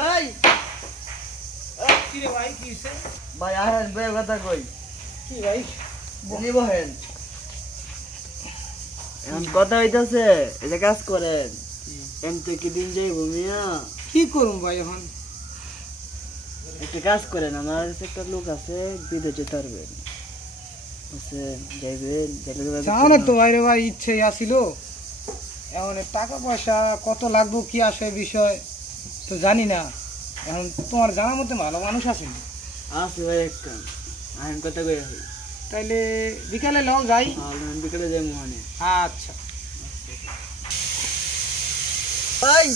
ভাই কি রে ভাই কি হইছে ভাই আহেন বের কথা কই কি ভাই বলি বহেন এখন কথা হইতাছে এই যে কাজ করেন এমতে কি দিন যাই ভূমিয়া কি করুম ভাই এখন একটা কাজ করেন আমার কাছে একটা লোক আছে বিদেশে তারবেন আছে যাইবেন জানো তো ভাইরে ভাই ইচ্ছে আসিল এখন টাকা পয়সা কত লাগবে কি আসে বিষয় তো জানি না এখন তোমার জানার মধ্যে ভালো মানুষ আছেন আছে ভাই একটা আহেন কথা কই তাইলে বিকালে লও যাই বিকেলে যাই মোহনে আচ্ছা ভাই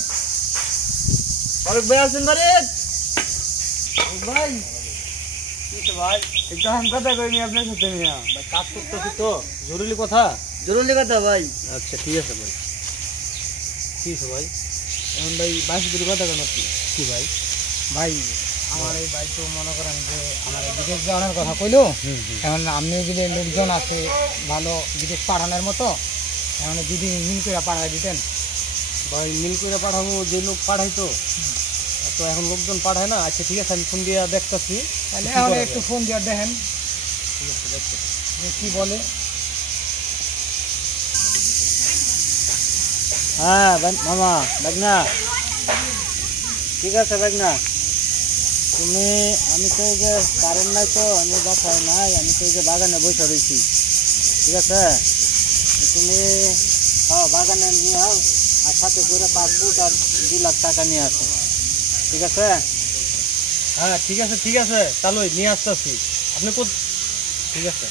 অনেক ভাই আছেন বারে ভাই কি ভাই একটু আহেন কথা কইনি আপনার সাথে মিয়া ভাই কাজ করতেছি তো জরুরি কথা ভাই আচ্ছা ঠিক আছে ভাই কি ভাই এখন ভাই বাসি দুটো কথা কেন কি ভাই ভাই আমার এই ভাই তো মনে করেন যে আমার বিদেশ যাওয়ার কথা কইলো এখন আপনি যদি লোকজন আছে ভালো বিদেশ পাঠানোর মতো এখন যদি মিল করে পাঠাই দিতেন ভাই মিল করে পাঠাবো যে লোক পাঠাইতো তো এখন লোকজন পাঠায় না আচ্ছা ঠিক আছে আমি ফোন দিয়ে দেখতেছি তাহলে এখন একটু ফোন দিয়ে দেখেন ঠিক আছে দেখতেছি কি বলে হ্যাঁ মামা বাগনা ঠিক আছে বাগনা তুমি আমি তো এই যে কারেন্ট নাই তো আমি বাসায় নাই আমি তো এই যে বাগানে বসে রয়েছি ঠিক আছে তুমি বাগানে নিয়ে আও আর সাথে করে 5 ফুট আর 2 লাখ টাকা নিয়ে আসো ঠিক আছে হ্যাঁ ঠিক আছে তাহলে নিয়ে আসতেছি আপনি ঠিক আছে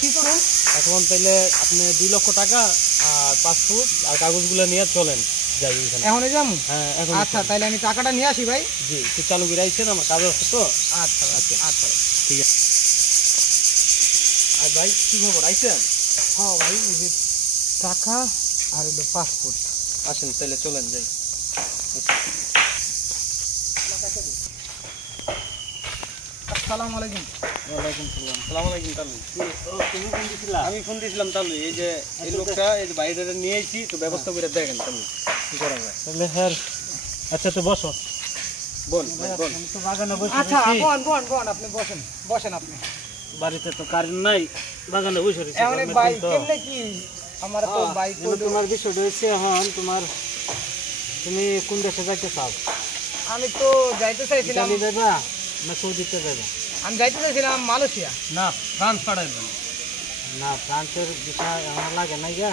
কি করুন এখন তাহলে আপনি 2 লক্ষ টাকা আর 5 ফুট আর কাগজগুলো নিয়ে চলেন যাই এখানে এখন যাবো হ্যাঁ এখন আচ্ছা তাহলে আমি টাকাটা নিয়ে আসি ভাই জি একটু চালু করে আইছেন আমার কাজ আছে তো আচ্ছা আচ্ছা আচ্ছা ঠিক আছে আর ভাই কি খবর আইছেন হ্যাঁ ভাই এই যে টাকা আর হলো 5 ফুট আসেন তাহলে চলেন যাই আসসালামু আলাইকুম ওয়ালাইকুম সালাম আসসালামু আলাইকুম তালু তুমি ফোন দিছিলা আমি ফোন দিয়েছিলাম তালু এই যে এই লোকটা এই যে বাইরে নিয়ে আইছি তো ব্যবস্থা করে দেখেন তালু কি করা যায় তাহলে স্যার আচ্ছা তো বসো বল বল তো বাগানে বসে আচ্ছা বল আপনি বসেন আপনি বাড়িতে তো কারেন্ট নাই বাগানে বসে রয়েছি এখন ভাই কেমনে কি আমার তো বাইক তোমার বিষয়টা হচ্ছে এখন তুমি কোন দেশে যাইতে চাও আমি তো যাইতে চাইছিলাম ইতালি যাবা না সৌদিতে যাবা আমি যাইতে চাইছিলাম মালয়েশিয়া না ফ্রান্স পাঠাইবেন না ফ্রান্সের বিষয় আমার লাগে না গা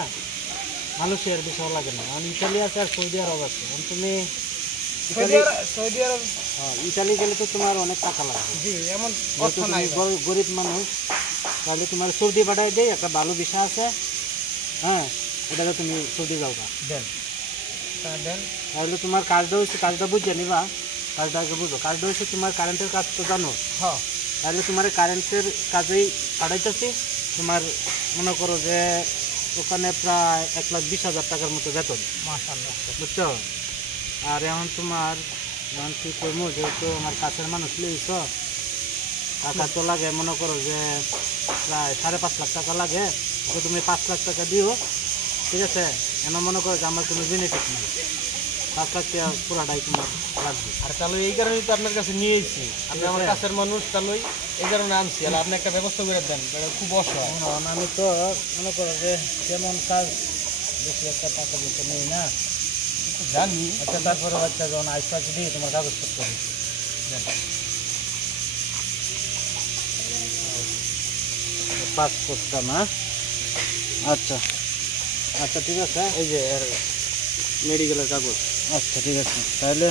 মালয়েশিয়ার বিষয় লাগে না আমি ইতালি আছে আর সৌদি আরব আছে তুমি সৌদি আরব ইতালি গেলে তো তোমার অনেক টাকা লাগবে জি এমন অর্থ নাই গরিব মানুষ তাহলে তোমার সৌদি পাঠাই দেয় একটা ভালো বিষয় আছে হ্যাঁ এটাকে তুমি সৌদি যাও দেন তাহলে তোমার কাজটা বুঝে নিবা কাজটা আগে বুঝো কাজটা হচ্ছে তোমার কারেন্টের কাজ তো জানো হ্যাঁ তাহলে তোমার কারেন্টের কাজেই পাঠাইতেছি তোমার মনে করো যে ওখানে প্রায় 1,20,000 টাকার মতো বেতন মাশাআল্লাহ বুঝছো আর এখন কি করবো যেহেতু আমার কাছের মানুষ লইছ টাকা তো লাগে মনে করো যে প্রায় 5.5 লাখ টাকা লাগে তো তুমি 5 লাখ টাকা দিও ঠিক আছে এমন মনে করো যে আমার কোনো বেনিফিট নেই 5 লাখ টাকা পুরাটাই তোমার লাগবে আর তাহলে এই কারণে তো আপনার কাছে নিয়ে এসেছি আপনি আমার কাছের মানুষ তাহলে এই কারণে আনছি আর আপনি একটা ব্যবস্থা করে দেন খুব অসহায় আমি তো মনে করো যে যেমন কাজ বেশি একটা টাকা পয়সা নেই না জানি আচ্ছা তারপরে বাচ্চা যখন আইসা দিয়ে তোমার কাগজপত্র পাসপোর্টটা না আচ্ছা আচ্ছা ঠিক আছে এই যে মেডিকেলের কাগজ আচ্ছা ঠিক আছে তাহলে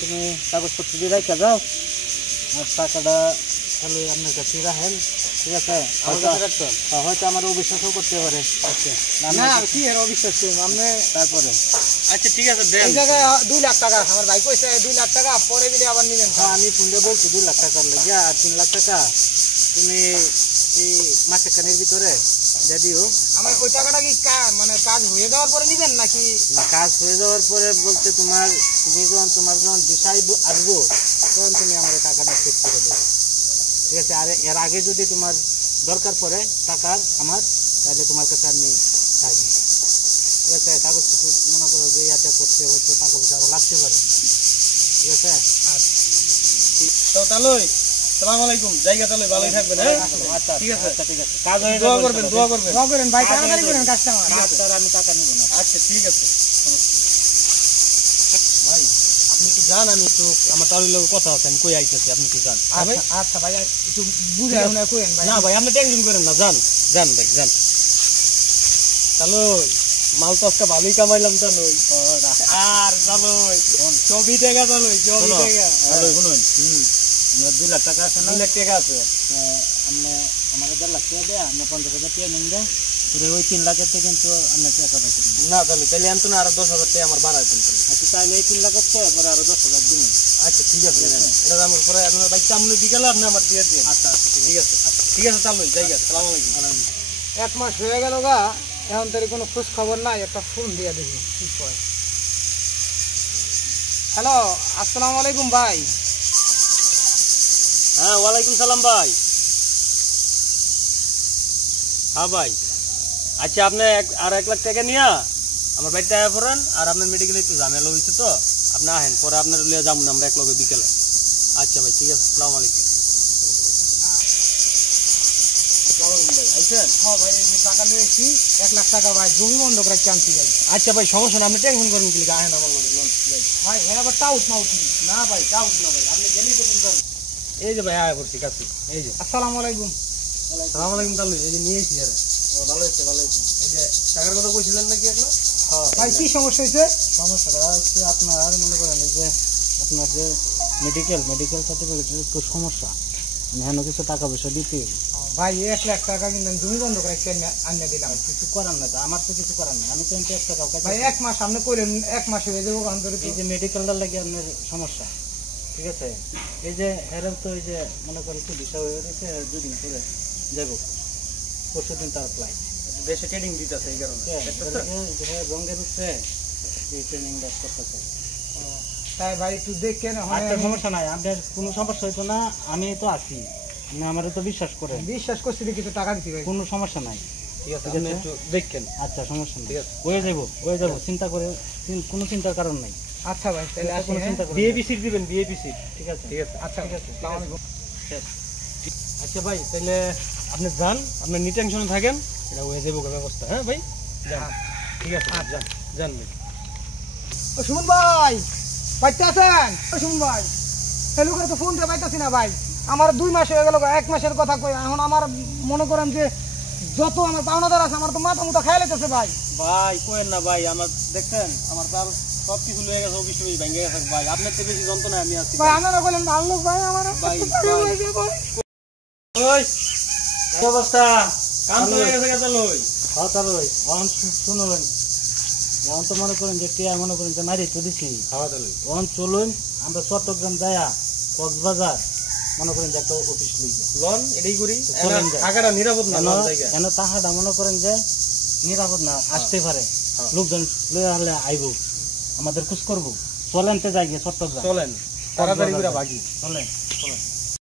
তুমি কাগজপত্র দিয়ে রাখা যাও আর টাকাটা তাহলে আপনার কাছে রাখেন ঠিক আছে হয়তো আমার অবিশ্বাসও করতে পারে না কি এর অবিশ্বাস করুন আপনি তারপরে আচ্ছা ঠিক আছে দেন এই জায়গায় 2 লাখ টাকা আমার ভাই কইছে 2 লাখ টাকা পরে দিলে আবার নেবেন আমি ফোনে বলছি 2 লাখ টাকার লাগিয়া আর 3 লাখ টাকা তুমি এই মাসেখানের ভিতরে দিয়ে দিও আমার ওই টাকাটা কি মানে কাজ হয়ে যাওয়ার পরে নেবেন নাকি কাজ হয়ে যাওয়ার পরে বলতে তুমি যখন বিষয় আসবো তখন তুমি আমার টাকাটা সেট করে দেবে ঠিক আছে আর এর আগে যদি তোমার দরকার পড়ে টাকার আমার তাহলে তোমার কাছে আমি চাইব ঠিক আছে কাগজ মনে করো যে ইয়াতে করতে হয়তো টাকা পয়সা আরো লাগতে পারে ঠিক আছে তো তাহলে আসসালামু আলাইকুম জায়গা তাহলে ভালোই থাকবেন হ্যাঁ আচ্ছা ঠিক আছে ঠিক আছে কাজ হয়ে দোয়া করবেন দোয়া করবেন ভাই তাড়াতাড়ি করেন কাজটা আমার আমি টাকা নিব না আচ্ছা ঠিক আছে ভাই আপনি কি জান আমি একটু আমার তাহলে লোক কথা আছে আমি কই আইতেছি আপনি কি জান আচ্ছা ভাই একটু বুঝে শুনে করেন ভাই না ভাই আপনি টেনশন করেন না জান জান ভাই জান তাহলে মাল তো আজকে ভালোই কামাইলাম তো নই আর চলো 24 টাকা চলো 24 টাকা হ্যালো শুনুন 2 লাখ টাকা আছে না 2 লাখ টাকা আছে আপনি আমাদের 1.5 লাখ টাকা দেয় আপনি 50,000 টাকা নিন দেন ওই 3 লাখের থেকে কিন্তু আপনি টাকা পাইছেন না তাহলে আমি তো না আর 10,000 টাকা আমার বাড়াই দেন আচ্ছা তাহলে এই 3 লাখ হচ্ছে পরে আরো 10,000 দিন আচ্ছা ঠিক আছে এটা আমার পরে আপনার বাইক সামনে বিকেলে আপনি আমার দিয়ে দিন আচ্ছা আচ্ছা ঠিক আছে ঠিক আছে তাহলে জায়গা আসসালামু আলাইকুম এক মাস হয়ে গেল গা এখন তার কোনো খোঁজ খবর নাই একটা ফোন দিয়ে দেখি কি কয় হ্যালো আসসালামু আলাইকুম ভাই হ্যাঁ ওয়ালাইকুম সালাম ভাই হ্যাঁ ভাই আচ্ছা আপনি আর 1 লাখ টাকা নিয়ে আমার বাড়িতে আয়া পড়েন আর আপনার মেডিকেলে একটু ঝামেলা হয়েছে তো আপনি আহেন পরে আপনার লিয়ে যাবো না আমরা এক লগে বিকেলে আচ্ছা ভাই ঠিক আছে আসসালামু আলাইকুম ভাই আইছেন হ্যাঁ ভাই এই যে টাকা নিয়েছি 1 লাখ টাকা ভাই জমি বন্ধক রাখতে আনছি ভাই আচ্ছা ভাই সমস্যা না আপনি টেনশন করেন কি আহেন আমার লগে লোন ভাই ভাই হ্যাঁ আবার টাউট মাউট না ভাই যাও না ভাই আপনি গেলেই তো বুঝবেন এই যে ভাই আয়া পড়ছি কাছে এই যে আসসালামু আলাইকুম আসসালামু আলাইকুম তাহলে এই যে নিয়েছি আরে ভালো হয়েছে এই যে টাকার কথা কইছিলেন নাকি আপনার হ্যাঁ ভাই কি সমস্যা হয়েছে সমস্যাটা হচ্ছে আপনার মনে করেন এই যে আপনার যে মেডিকেল সার্টিফিকেটের একটু সমস্যা হেন কিছু টাকা পয়সা দিতে হবে ভাই 1 লাখ টাকা কিন্তু জমি বন্ধক রাখতে আনিয়ে দিলাম কিছু করার নাই তো আমার তো কিছু করার নাই আমি তো একটা কাউকে ভাই 1 মাস সামনে কইলেন 1 মাস হয়ে যাবো কারণ ধরে এই যে মেডিকেলটার লাগে আপনার সমস্যা ঠিক আছে এই যে এরম তো এই যে মনে করি একটু বিষয় হয়ে গেছে 2 দিন পরে যাবো পরশু দিন তার ফ্লাইট দেশে ট্রেনিং দিতেছে এই কারণে রঙের উঠছে এই ট্রেনিংটা করতেছে তাই ভাই একটু দেখেন আচ্ছা সমস্যা নাই আপনার কোনো সমস্যা হইতো না আমি তো আছি আপনি আমারও তো বিশ্বাস করেন বিশ্বাস করছি দেখি তো টাকা দিতে ভাই কোনো সমস্যা নাই ঠিক আছে আপনি একটু দেখেন আচ্ছা সমস্যা নেই হয়ে যাবো চিন্তা করে কোনো চিন্তার কারণ নাই আচ্ছা ভাই তাহলে আসি কোনো হ্যাঁ? চিন্তা করে বিএপি সিট দিবেন বিএপি সিট ঠিক আছে আচ্ছা ঠিক আছে আসসালামু আলাইকুম আচ্ছা ভাই তাহলে আপনি যান আপনি নি টেনশনে থাকেন এটা হয়ে যাবো ব্যবস্থা হ্যাঁ ভাই যান ঠিক আছে যান যান ভাই ও সুমন ভাই বাইতে আছেন ও সুমন ভাই এই লোকের তো ফোন দিয়ে পাইতাছি না ভাই আমার 2 মাস হয়ে গেল 1 মাসের কথা কই এখন আমার মনে করেন যে যত আমার পাওনাদার আছে আমার তো মাথা মুথা খাই লাইতেছে ভাই ভাই কোয়েন না ভাই আমার দেখছেন আমার তার সব কিছু লয়ে গেছে অফিস টফিস ভেঙে গেছে ভাই আপনার থেকে বেশি যন্ত্রণা আমি আছি ভাই আপনারা বলেন ভালো লোক ভাই আমার ভাই, ওই কি অবস্থা কাম তো হয়ে গেছে গেছে লই হ্যাঁ তাহলে এখন শুনুন এখন তো মনে করেন যে টিয়া মনে করেন যে মারি তো দিছি খাওয়া তাহলে এখন চলুন আমরা চট্টগ্রাম যাইয়া কক্সবাজার মনে করেন যে একটা অফিস লই লন এটাই করি চলেন যাই। থাকাটা নিরাপদ না লন জায়গা কেন তাহাটা মনে করেন যে নিরাপদ না আসতে পারে লোকজন লইয়া হলে আইব আমাদের খোঁজ করবো চলেন তো যাই গিয়ে চট্টগ্রাম চলেন তাড়াতাড়ি করে ভাগি চলেন